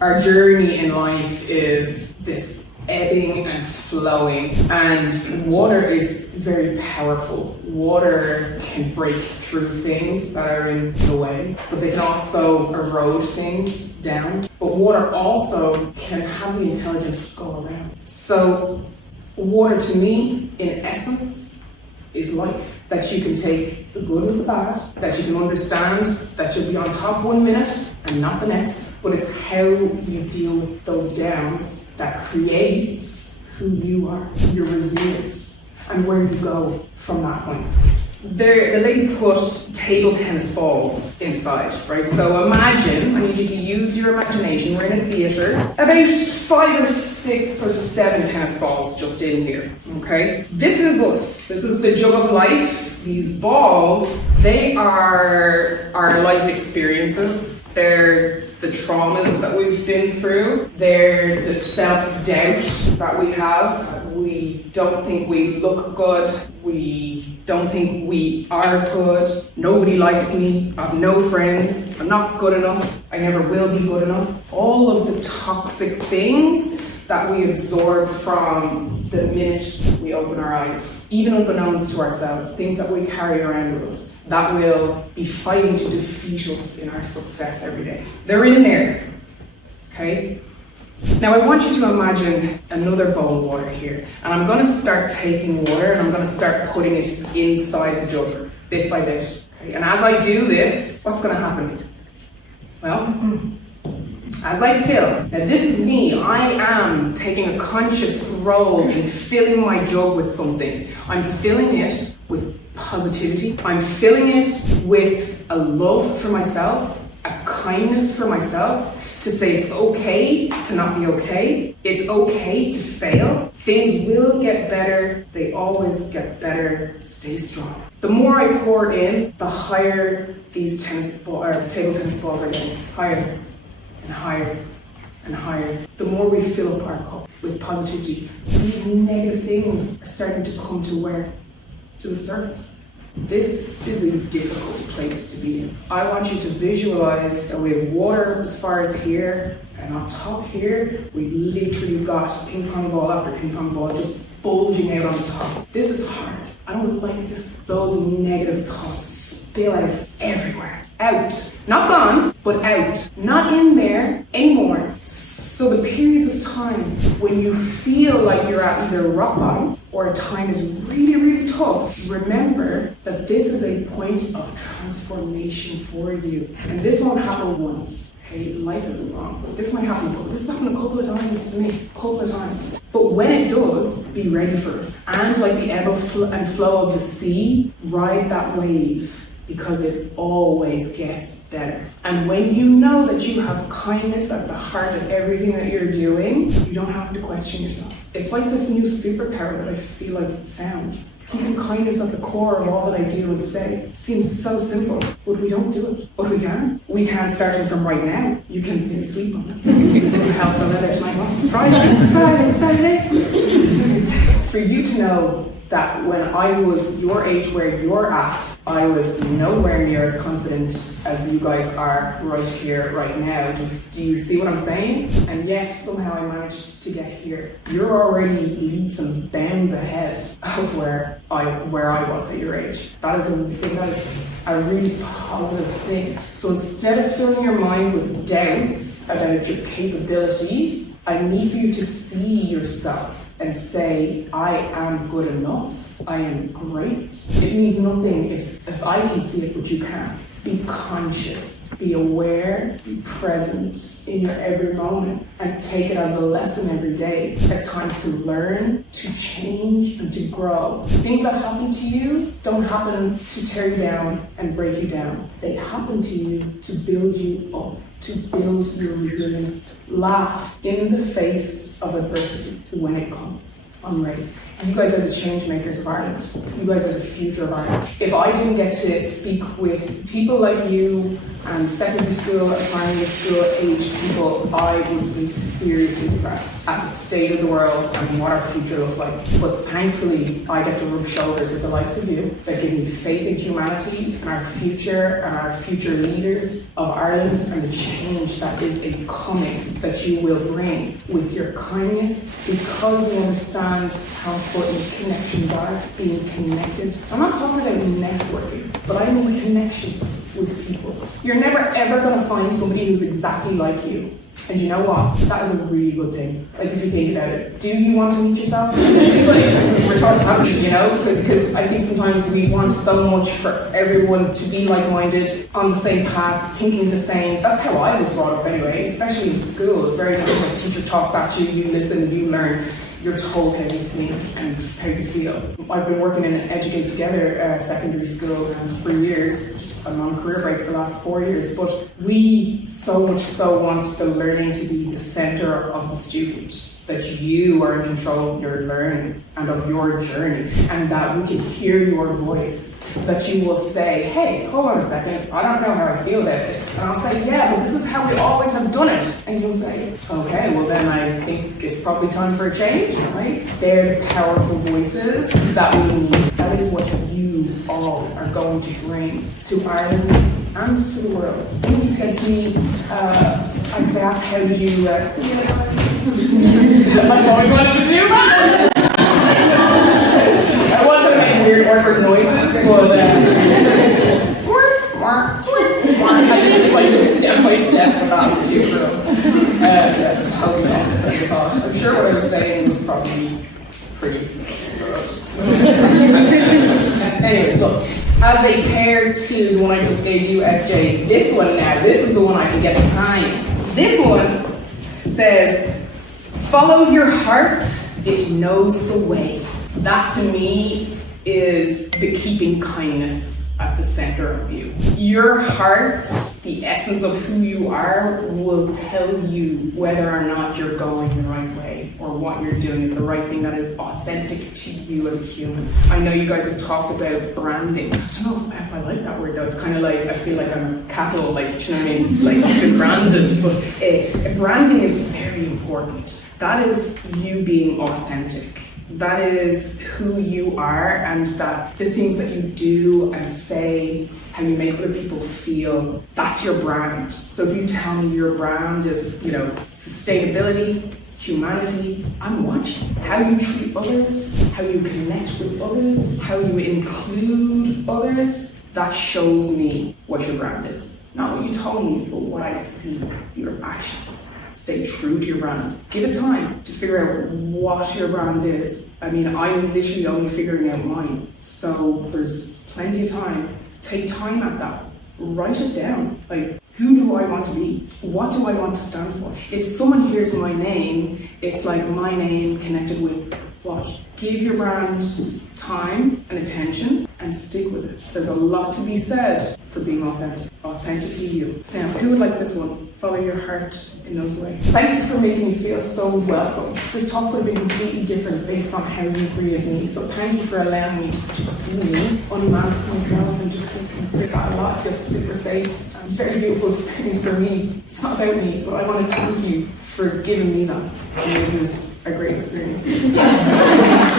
Our journey in life is this ebbing and flowing, and water is very powerful. Water can break through things that are in the way, but they can also erode things down. But water also can have the intelligence go around. So water to me, in essence, is life. That you can take the good and the bad, that you can understand that you'll be on top 1 minute and not the next, but it's how you deal with those downs that creates who you are, your resilience, and where you go from that point. The lady put table tennis balls inside, right? So imagine, I need you to use your imagination, we're in a theatre, about 5 or 6 or 7 tennis balls just in here, okay? This is us, this is the jug of life. These balls, they are our life experiences. They're the traumas that we've been through. They're the self-doubt that we have. We don't think we look good. We don't think we are good. Nobody likes me. I have no friends. I'm not good enough. I never will be good enough. All of the toxic things that we absorb from the minute we open our eyes, even unbeknownst to ourselves, things that we carry around with us that will be fighting to defeat us in our success every day. They're in there, okay? Now I want you to imagine another bowl of water here, and I'm going to start taking water and I'm going to start putting it inside the jug, bit by bit. Okay? And as I do this, what's going to happen? Well, as I fill, now this is me, I am taking a conscious role in filling my jug with something. I'm filling it with positivity. I'm filling it with a love for myself, a kindness for myself, to say it's okay to not be okay. It's okay to fail. Things will get better. They always get better. Stay strong. The more I pour in, the higher these table tennis balls are getting. Higher and higher and higher. The more we fill up our cup with positivity, these negative things are starting to come to the surface. This is a difficult place to be in. I want you to visualize that we have water as far as here, and on top here, we've literally got ping pong ball after ping pong ball just bulging out on top. This is hard. I don't like this. Those negative thoughts spill out everywhere. Out. Not gone, but out. Not in there anymore. So the periods of time when you feel like you're at either rock bottom or a time is really, really tough, remember that this is a point of transformation for you. And this won't happen once. Okay, life isn't long. This might happen, but this has happened a couple of times to me, a couple of times. But when it does, be ready for it. And like the ebb and flow of the sea, ride that wave, because it always gets better. And when you know that you have kindness at the heart of everything that you're doing, you don't have to question yourself. It's like this new superpower that I feel I've found. Keeping kindness at the core of all that I do and say. It seems so simple, but we don't do it. But we can. We can, starting from right now. You can sleep on it. You can put a health on it tonight. Well, it's Friday, Saturday. For you to know that when I was your age where you're at, I was nowhere near as confident as you guys are right here, right now. Do you see what I'm saying? And yet, somehow I managed to get here. You're already leaps and bounds ahead of where I was at your age. That is a really positive thing. So instead of filling your mind with doubts about your capabilities, I need for you to see yourself and say, I am good enough, I am great. It means nothing if I can see it, but you can't. Be conscious, be aware, be present in your every moment, and take it as a lesson every day, a time to learn, to change, and to grow. Things that happen to you don't happen to tear you down and break you down. They happen to you to build you up, to build your resilience. Laugh in the face of adversity when it comes. I'm ready. You guys are the change makers of Ireland. You guys are the future of Ireland. If I didn't get to speak with people like you and secondary school and primary school age people, I would be seriously depressed at the state of the world and what our future looks like. But thankfully, I get to rub shoulders with the likes of you that give me faith in humanity and our future leaders of Ireland and the change that is a coming that you will bring with your kindness, because you understand how important connections are, being connected. I'm not talking about networking, but I mean connections with people. You're never ever going to find somebody who's exactly like you. And you know what? That is a really good thing. Like, if you think about it, do you want to meet yourself? It's like, we're talking happy, you know? Because I think sometimes we want so much for everyone to be like-minded, on the same path, thinking the same. That's how I was brought up anyway, especially in school. It's very different. The teacher talks at you, you listen, you learn. You're told how you think and how you feel. I've been working in an Educate Together secondary school for years. I'm on career break for the last 4 years, but we so much so want the learning to be the centre of the student. That you are in control of your learning and of your journey, and that we can hear your voice, that you will say, hey, hold on a second, I don't know how I feel about this. And I'll say, yeah, but this is how we always have done it. And you'll say, okay, well then I think it's probably time for a change, right? They're the powerful voices that we need. That is what you all are going to bring to Ireland and to the world. Somebody said to me, I was asked, how did you see it? I've always wanted to do that. I wasn't making weird awkward noises, but I should just like do step by step for the last two, so yeah, it's totally not what I thought. I'm sure what I was saying was probably pretty gross. Anyways, look, as a pair to the one I just gave you, SJ, this one now, this is the one I can get behind. This one says, follow your heart, it knows the way. That to me is the keeping kindness at the center of you. Your heart, the essence of who you are, will tell you whether or not you're going the right way or what you're doing is the right thing that is authentic to you as a human. I know you guys have talked about branding. I don't know if I like that word though. It's kind of like, I feel like I'm a cattle, like, you know what I mean? It's like been branded, but branding is very important. That is you being authentic. That is who you are, and that the things that you do and say, how you make other people feel, that's your brand. So if you tell me your brand is, you know, sustainability, humanity, I'm watching. How you treat others, how you connect with others, how you include others, that shows me what your brand is. Not what you told me, but what I see, your actions. Stay true to your brand. Give it time to figure out what your brand is. I mean, I'm literally only figuring out mine. So there's plenty of time. Take time at that. Write it down. Like, who do I want to be? What do I want to stand for? If someone hears my name, it's like my name connected with what? Give your brand time and attention and stick with it. There's a lot to be said for being authentic. Authentically you. Now, who would like this one? Follow your heart, it knows the way. Thank you for making me feel so welcome. This talk would be completely different based on how you greeted me. So thank you for allowing me to just be me, unmask myself and just be that a lot. I feel super safe. Very beautiful experience for me. It's not about me, but I want to thank you for giving me that. It was a great experience. Yes.